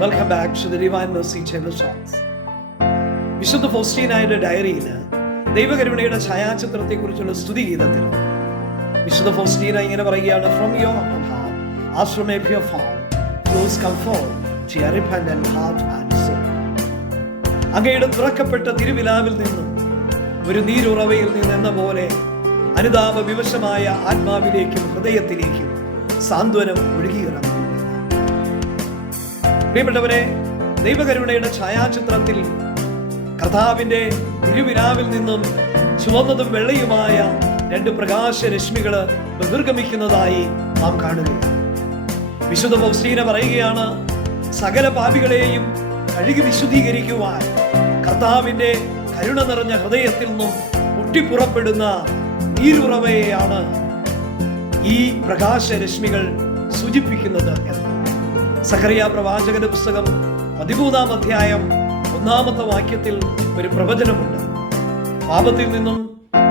Welcome back to the divine mercy chamber songs. വിശുദ്ധ ഫൗസ്റ്റീനായുടെ ഡയറിയിൽ ദൈവകരുണയുടെ ഛായാചിത്രത്തെക്കുറിച്ചുള്ള സ്തുതിഗീതത്തിൽ വിശുദ്ധ ഫൗസ്റ്റീന ഇങ്ങനെ പറയുകയാണ്: from your heart as from a pure fount flows comfort to a repentant heart and soul. അങ്ങയുടെ തുറക്കപ്പെട്ട തിരുവിലാവിൽ നിന്നും ഒരു നീരുറവയിൽ നിന്നെന്ന പോലെ അനുതാപ വിവശമായ ആത്മാവിലേക്കും ഹൃദയത്തിലേക്കും സാന്ത്വനം ഒഴുകിയിറങ്ങുന്നു. പ്രിയപ്പെട്ടവരെ, ദൈവകരുണയുടെ ഛായാചിത്രത്തിൽ കർത്താവിന്റെ തിരുവിലാവിൽ നിന്നും ചുവന്നതും വെള്ളയുമായ രണ്ട് പ്രകാശരശ്മികൾ ബഹിർഗമിക്കുന്നതായി നാം കാണുകയാണ്. വിശുദ്ധ ഫൗസ്റ്റീന പറയുകയാണ്: സകല പാപികളെയും കഴുകി വിശുദ്ധീകരിക്കുവാൻ കർത്താവിന്റെ കരുണ നിറഞ്ഞ ഹൃദയത്തിൽ നിന്നും പൊട്ടിപ്പുറപ്പെടുന്ന നീരുറവയെയാണ് ഈ പ്രകാശരശ്മികൾ സൂചിപ്പിക്കുന്നത് എന്ന് സഖറിയ പ്രവാചകന്റെ പുസ്തകം 13-ാം അധ്യായം 1-ാമത്തെ വാക്യത്തിൽ ഒരു പ്രവചനമുണ്ട്. പാപത്തിൽ നിന്നും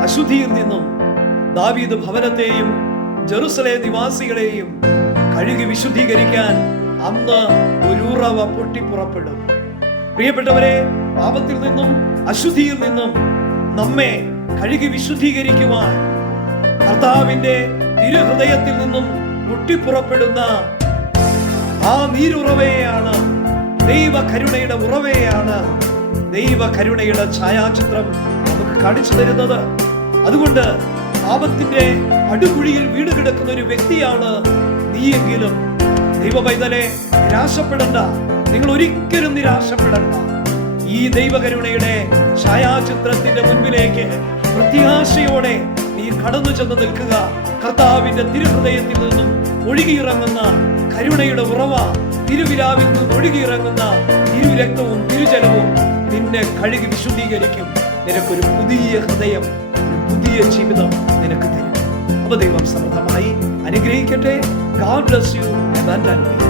അശുദ്ധിയിൽ നിന്നും ദാവീദ് ഭവനത്തെയും ജെറുസലേം നിവാസികളെയും കഴുകി വിശുദ്ധീകരിക്കാൻ അന്ന് ഒരു ഉറവ പൊട്ടിപ്പുറപ്പെടും. പ്രിയപ്പെട്ടവരെ, പാപത്തിൽ നിന്നും അശുദ്ധിയിൽ നിന്നും നമ്മെ കഴുകി വിശുദ്ധീകരിക്കുവാൻ കർത്താവിന്റെ തിരുഹൃദയത്തിൽ നിന്നും പൊട്ടിപ്പുറപ്പെടുന്ന ആ നീരുറവയാണ്, ദൈവകരുണയുടെ ഉറവയാണ് ദൈവകരുണയുടെ ഛായാചിത്രം നമുക്ക് കാണിച്ചു തരുന്നത്. അതുകൊണ്ട് പാപത്തിന്റെ പടുകുഴിയിൽ വീട് കിടക്കുന്ന ഒരു വ്യക്തിയാണ് നീയെങ്കിലും ദൈവ പൈതലെ നിരാശപ്പെടണ്ട. നിങ്ങൾ ഒരിക്കലും നിരാശപ്പെടണ്ട. ഈ ദൈവകരുണയുടെ ഛായാചിത്രത്തിന്റെ മുൻപിലേക്ക് പ്രത്യാശയോടെ നീ കടന്നു ചെന്ന് നിൽക്കുക. കർത്താവിന്റെ തിരുഹൃദയത്തിൽ നിന്നും ഒഴുകിയിറങ്ങുന്ന കരുണയുടെ ഉറവ, തിരുവിലാവിൽ നിന്നും ഒഴുകിയിറങ്ങുന്ന തിരുരക്തവും തിരുജലവും നിന്നെ കഴുകി വിശുദ്ധീകരിക്കും. നിനക്കൊരു പുതിയ ഹൃദയം, ഒരു പുതിയ ജീവിതം നിനക്ക് തരും. അപ്പൊ ദൈവം സമൃദ്ധമായി അനുഗ്രഹിക്കട്ടെ. God bless you abundantly.